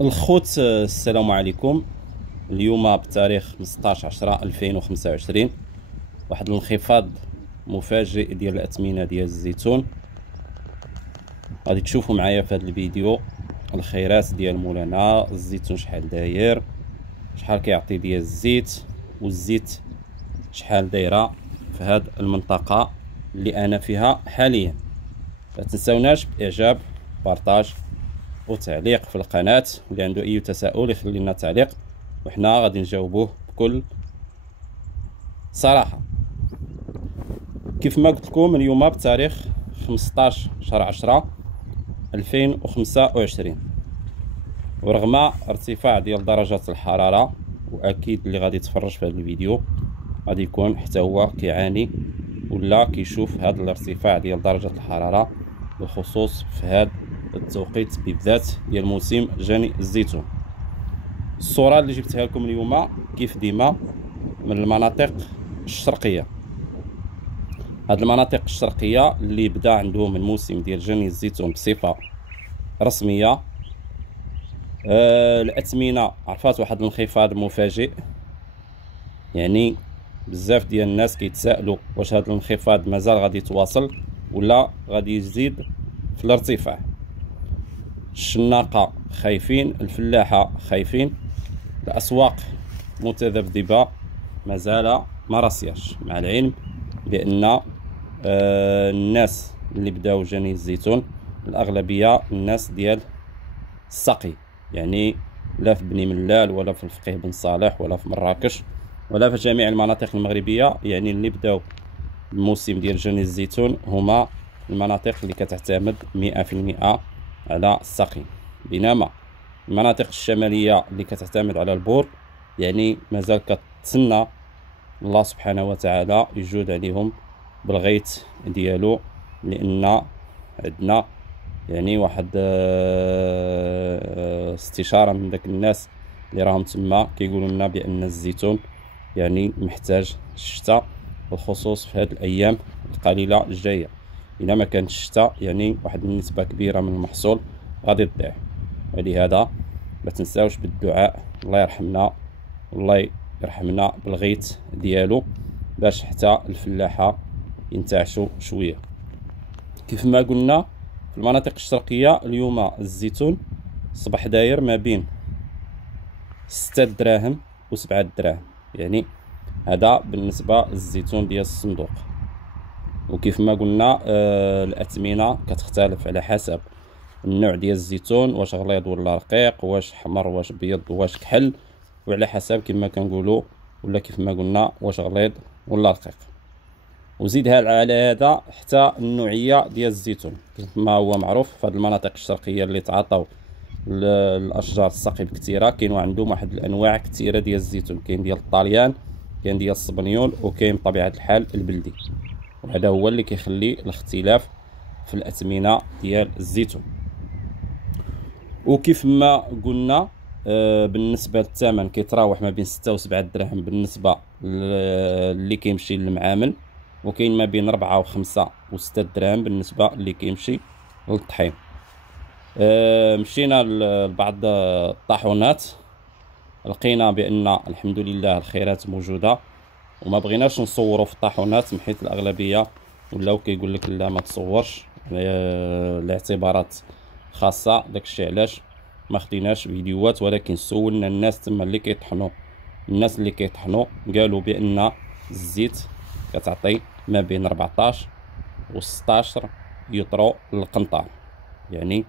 الخوت، السلام عليكم. اليوم بتاريخ 15/10/2025 واحد الانخفاض مفاجئ ديال الاثمنه ديال الزيتون. غادي تشوفوا معايا في هذا الفيديو الخيرات ديال مولانا. الزيتون شحال داير، شحال كيعطي ديال الزيت، والزيت شحال دايره في هذه المنطقه اللي انا فيها حاليا. لا تنساوناش باعجاب، بارطاج وتعليق في القناة. اللي عنده اي تساؤل يخلي لنا تعليق وحنا غادي نجاوبوه بكل صراحة. كيف ما قلت لكم اليوم بتاريخ 15/10/2025، ورغم ارتفاع ديال درجات الحرارة، واكيد اللي غادي يتفرج في هذا الفيديو غادي يكون حتى هو كيعاني ولا كيشوف هذا الارتفاع ديال درجة الحرارة، بالخصوص في هذا التوقيت بالذات ديال موسم جني الزيتون. الصورة اللي جبتها لكم اليوم كيف ديما من المناطق الشرقية. هاد المناطق الشرقية اللي بدا عندهم الموسم ديال جني الزيتون بصفة رسمية. الأثمنة عرفات واحد الانخفاض مفاجئ، يعني بزاف ديال الناس كيتسائلوا واش هاد الانخفاض مازال غادي يتواصل ولا غادي يزيد في الارتفاع. الشناقة خايفين، الفلاحة خايفين، الأسواق متذبذبة، مازال ما راسياش، مع العلم بأن الناس اللي بداو جني الزيتون الأغلبية الناس ديال السقي، يعني لا في بني ملال ولا في الفقيه بن صالح ولا في مراكش ولا في جميع المناطق المغربية. يعني اللي بداو الموسم ديال جني الزيتون هما المناطق اللي كتعتمد 100% على السقي، بينما المناطق الشمالية اللي كتعتمد على البور يعني مازال كتسنى الله سبحانه وتعالى يجود عليهم بالغيث ديالو، لأن عندنا يعني واحد استشارة من داك الناس اللي راهم تما كيقولوا لنا بأن الزيتون يعني محتاج الشتاء، بالخصوص في هذه الأيام القليلة الجاية. إذا ما كان الشتاء يعني واحد النسبة كبيرة من المحصول غادي تضيع. ولهذا ما تنساوش بالدعاء، الله يرحمنا والله يرحمنا بالغيث ديالو، باش حتى الفلاحة ينتعشوا شوية. كيف ما قلنا في المناطق الشرقية اليوم الزيتون صبح داير ما بين 6 دراهم و7 دراهم، يعني هذا بالنسبة للزيتون ديال الصندوق. وكيف ما قلنا الأثمنة كتختلف على حسب النوع ديال الزيتون، واش غليظ ولا رقيق، واش حمر واش بيض واش كحل، وعلى حسب كما كنقولوا ولا كيف ما قلنا واش غليظ ولا رقيق. وزيدها على هذا حتى النوعيه ديال الزيتون كما هو معروف في هذه المناطق الشرقيه اللي تعاطوا الاشجار السقي كثيره، كاين عندهم واحد الانواع كثيره ديال الزيتون، كاين ديال الطاليان، كاين ديال الصبنيول، وكاين بطبيعه الحال البلدي. وهذا هو اللي كيخلي الاختلاف في الأثمنة ديال الزيتون. وكيف ما قلنا بالنسبة للثمن كيتراوح ما بين 6 و7 دراهم بالنسبة اللي كيمشي للمعامل، وكاين ما بين 4 و5 و6 دراهم بالنسبة اللي كيمشي للطحين. مشينا لبعض الطاحونات، لقينا بأن الحمد لله الخيرات موجودة، وما بغيناش نصوروا في الطاحونات حيت الأغلبية ولاو كيقول لك لا ما تصورش لاعتبارات خاصة. داكشي علاش ما خديناش فيديوهات، ولكن سولنا الناس تما اللي كيطحنوا. الناس اللي كيطحنوا قالوا بأن الزيت كتعطي ما بين 14 و 16 يطرو للقنطار، يعني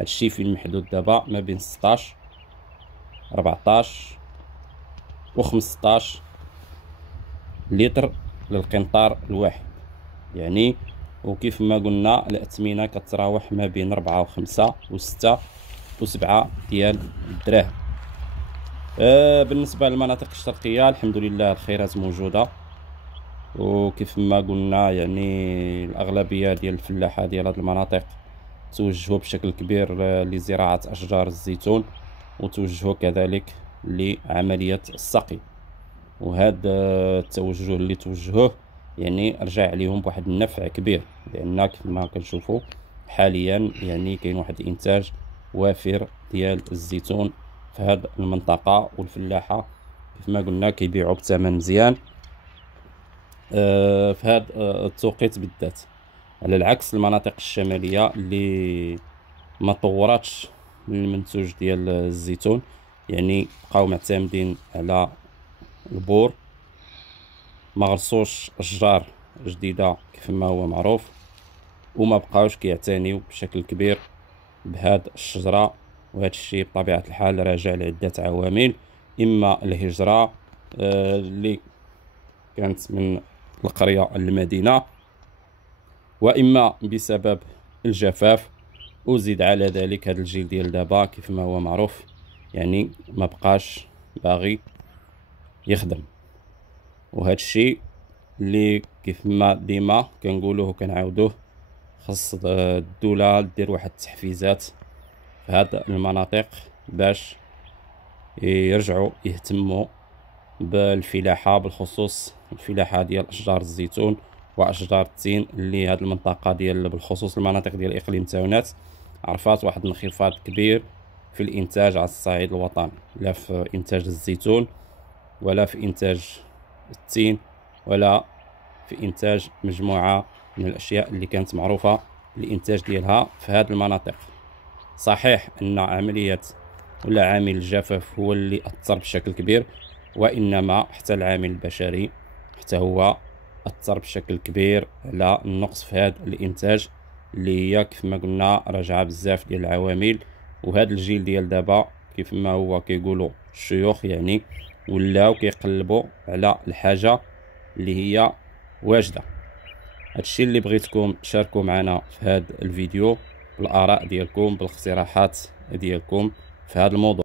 هادشي فين محدود دابا ما بين 16 14 و 15 لتر للقنطار الواحد يعني. وكيف ما قلنا الأثمنة كتراوح ما بين 4 و5 و6 و7 ديال الدراهم. بالنسبة للمناطق الشرقية الحمد لله الخيرات موجودة، وكيف ما قلنا يعني الأغلبية ديال الفلاحة ديال هذه المناطق توجهوا بشكل كبير لزراعة أشجار الزيتون، وتوجهوا كذلك لعملية السقي. وهذا التوجه اللي توجهوه يعني رجع عليهم بواحد النفع كبير، لان كما كنشوفوا حاليا يعني كاين واحد الانتاج وافر ديال الزيتون في هذه المنطقة، والفلاحة كيف ما قلنا كيبيعوا بثمن مزيان في هذا التوقيت بالذات، على العكس المناطق الشمالية اللي ما طوراتش من المنتوج ديال الزيتون، يعني بقاو معتمدين على البور، ما غرسوش اشجار جديده كيف ما هو معروف، وما بقاوش كيعتنيو بشكل كبير بهاد الشجره. وهذا الشيء بطبيعه الحال راجع لعده عوامل، اما الهجره اللي كانت من القريه للمدينه، واما بسبب الجفاف. وزيد على ذلك هذا الجيل ديال دابا كيف ما هو معروف يعني ما بقاش باغي يخدم. وهذا الشيء اللي كيف ما ديما كنقولوه وكنعاودوه، خاص الدولة دير واحد التحفيزات في هاد المناطق باش يرجعوا يهتموا بالفلاحة، بالخصوص الفلاحة ديال أشجار الزيتون وأشجار التين، اللي هاد المنطقة ديال بالخصوص المناطق ديال إقليم تاونات عرفات واحد الانخفاض كبير في الإنتاج على الصعيد الوطني، لا في إنتاج الزيتون ولا في إنتاج التين ولا في إنتاج مجموعة من الأشياء اللي كانت معروفة الإنتاج ديالها في هذه المناطق. صحيح أن عملية ولا عامل الجفاف هو اللي أثر بشكل كبير، وإنما حتى العامل البشري حتى هو أثر بشكل كبير على النقص في هذا الإنتاج، اللي هي كيف ما قلنا راجعة بزاف ديال العوامل. وهذا الجيل ديال دابا كيف ما هو كيقولوا الشيوخ يعني ولاو كيقلبوا على الحاجة اللي هي واجدة. هادشي اللي بغيتكم تشاركوا معنا في هذا الفيديو، بالآراء ديالكم، بالاقتراحات ديالكم في هذا الموضوع.